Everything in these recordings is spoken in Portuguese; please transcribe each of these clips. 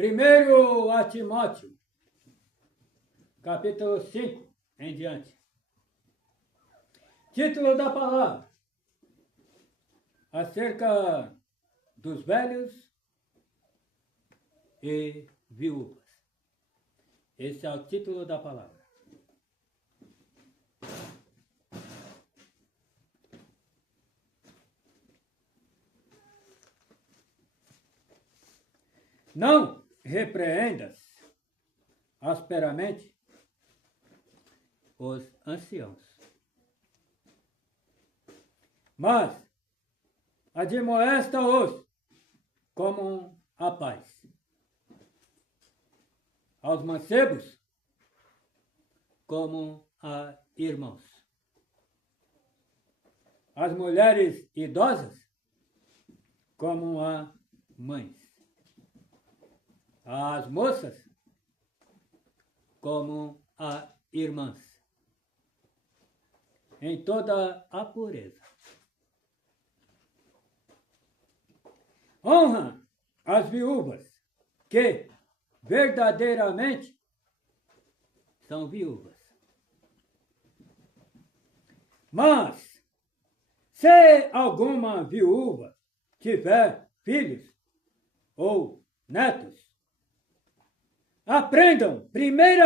Primeiro a Timóteo, capítulo 5 em diante. Título da palavra: acerca dos velhos e viúvas. Esse é o título da palavra. Não repreendas asperamente os anciãos, mas admoesta-os como a paz. Aos mancebos como a irmãos. As mulheres idosas como a mães. As moças como a irmãs, em toda a pureza. Honra as viúvas que verdadeiramente são viúvas. Mas, se alguma viúva tiver filhos ou netos, aprendam primeiro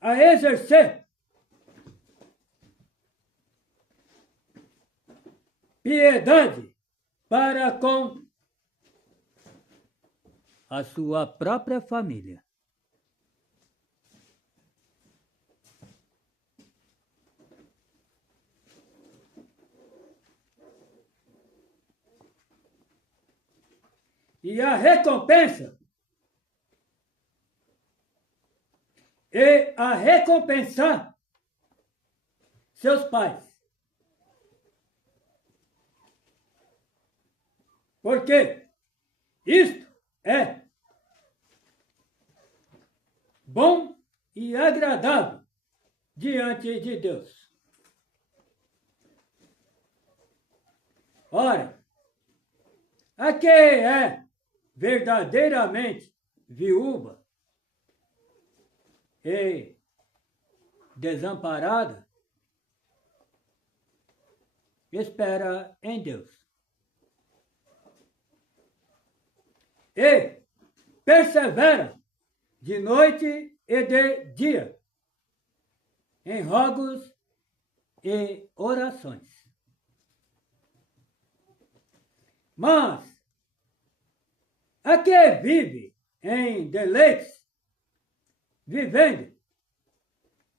a exercer piedade para com a sua própria família. E a recompensar seus pais. Porque isto é bom e agradável diante de Deus. Ora, a que é verdadeiramente viúva e desamparada, espera em Deus. E persevera de noite e de dia em rogos e orações. Mas a que vive em deleites, vivendo,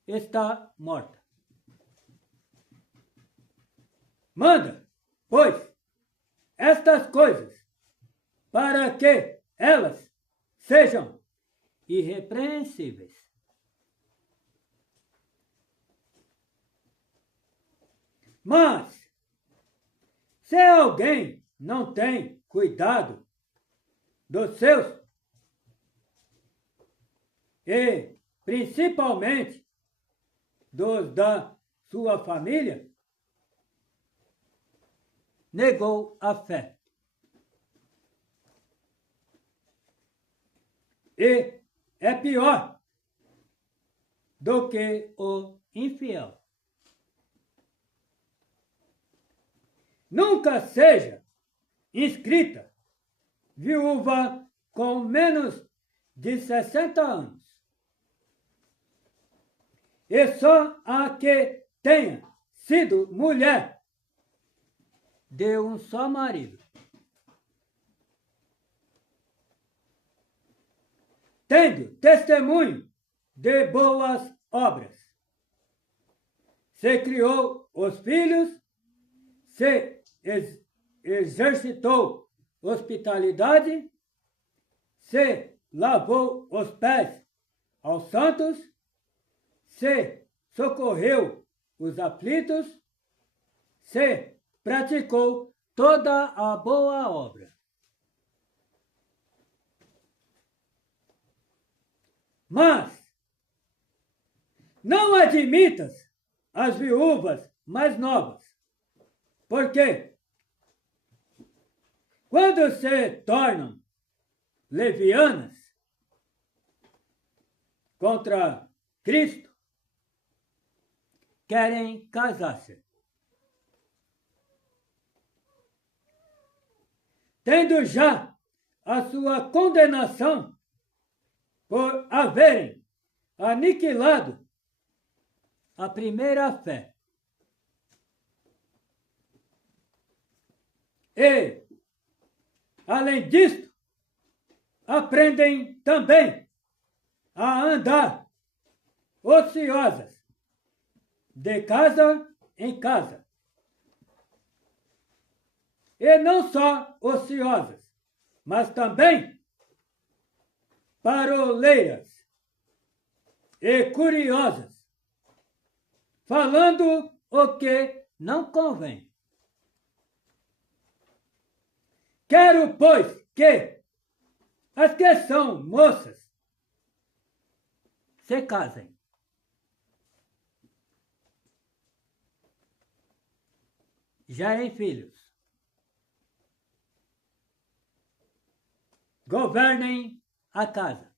está morta. Manda, pois, estas coisas, para que elas sejam irrepreensíveis. Mas, se alguém não tem cuidado dos seus, e principalmente dos da sua família, negou a fé. E é pior do que o infiel. Nunca seja inscrita viúva com menos de 60 anos. E só a que tenha sido mulher de um só marido, tendo testemunho de boas obras, se criou os filhos, se exercitou hospitalidade, se lavou os pés aos santos, se socorreu os aflitos, se praticou toda a boa obra. Mas não admitas as viúvas mais novas, porque quando se tornam levianas contra Cristo, querem casar-se. Tendo já a sua condenação por haverem aniquilado a primeira fé. E, além disto, aprendem também a andar ociosas, de casa em casa. E não só ociosas, mas também paroleiras e curiosas, falando o que não convém. Quero, pois, que as que são moças se casem. Gerem filhos. Governem a casa.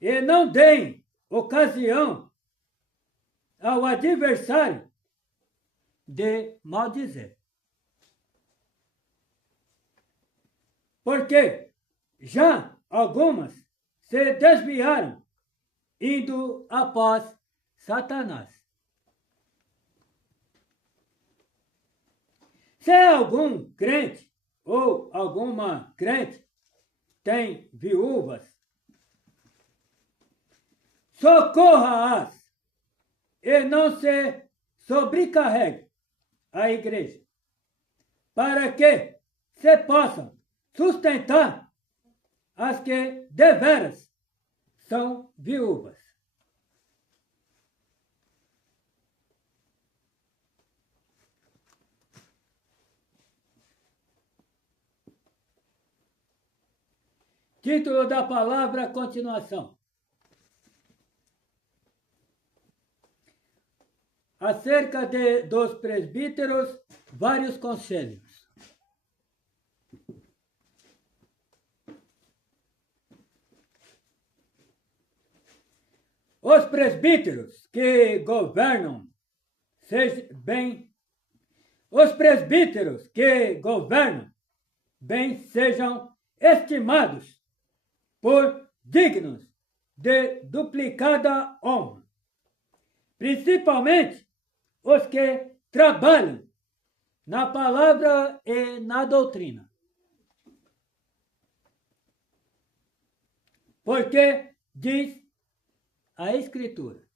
E não deem ocasião ao adversário de maldizer. Porque já algumas se desviaram, indo após Satanás. Se algum crente ou alguma crente tem viúvas, socorra-as e não se sobrecarregue a igreja, para que se possam sustentar as que deveras são viúvas. Título da palavra, continuação. Acerca dos presbíteros, vários conselhos. Os presbíteros que governam bem sejam estimados por dignos de duplicada honra, principalmente os que trabalham na palavra e na doutrina. Porque diz a Escritura: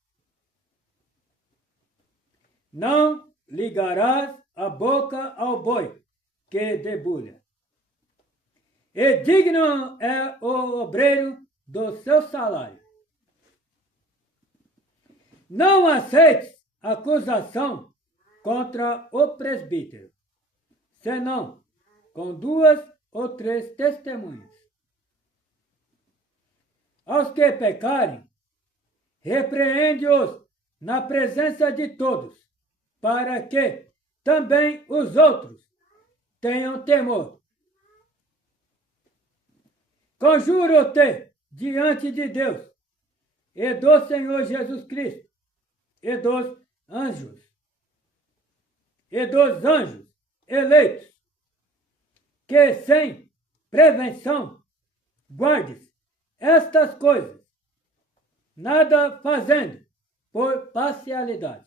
não ligarás a boca ao boi que debulha. E digno é o obreiro do seu salário. Não aceites acusação contra o presbítero, senão com 2 ou 3 testemunhas. Aos que pecarem, repreende-os na presença de todos, para que também os outros tenham temor. Conjuro-te diante de Deus e do Senhor Jesus Cristo e dos anjos eleitos, que sem prevenção guardes estas coisas, nada fazendo por parcialidade.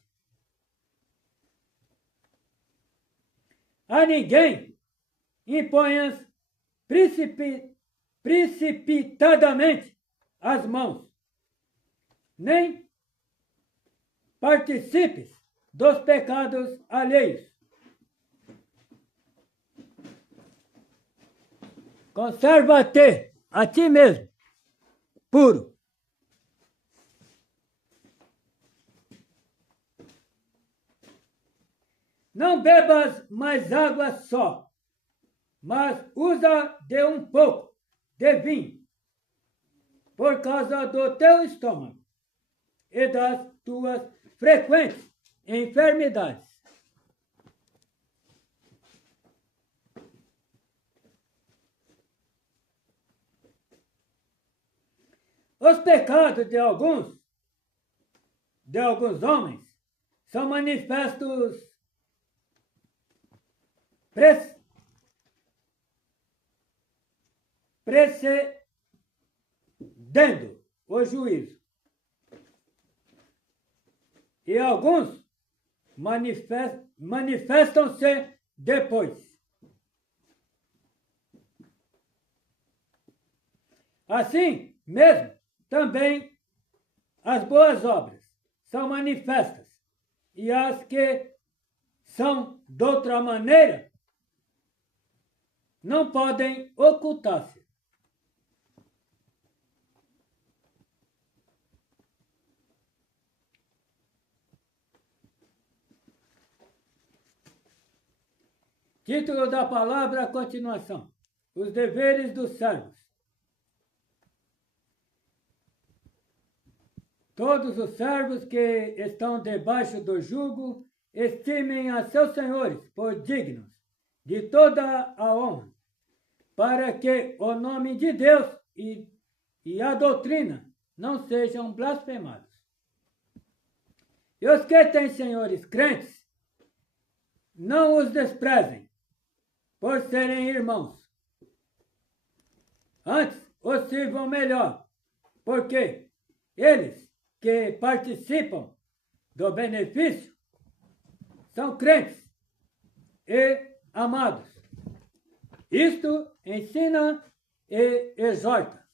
A ninguém imponhas precipitadamente as mãos, nem participes dos pecados alheios. Conserva-te a ti mesmo puro. Não bebas mais água só, mas usa de um pouco de vinho, por causa do teu estômago e das tuas frequentes enfermidades. Os pecados de alguns homens são manifestos precedendo o juízo. E alguns manifestam-se depois. Assim mesmo, também as boas obras são manifestas, e as que são de outra maneira não podem ocultar-se. Título da palavra à continuação: os deveres dos servos. Todos os servos que estão debaixo do jugo estimem a seus senhores por dignos de toda a honra, para que o nome de Deus e a doutrina não sejam blasfemados. E os que têm senhores crentes, não os desprezem por serem irmãos. Antes, os sirvam melhor, porque eles que participam do benefício são crentes e amados. Isto ensina e exorta.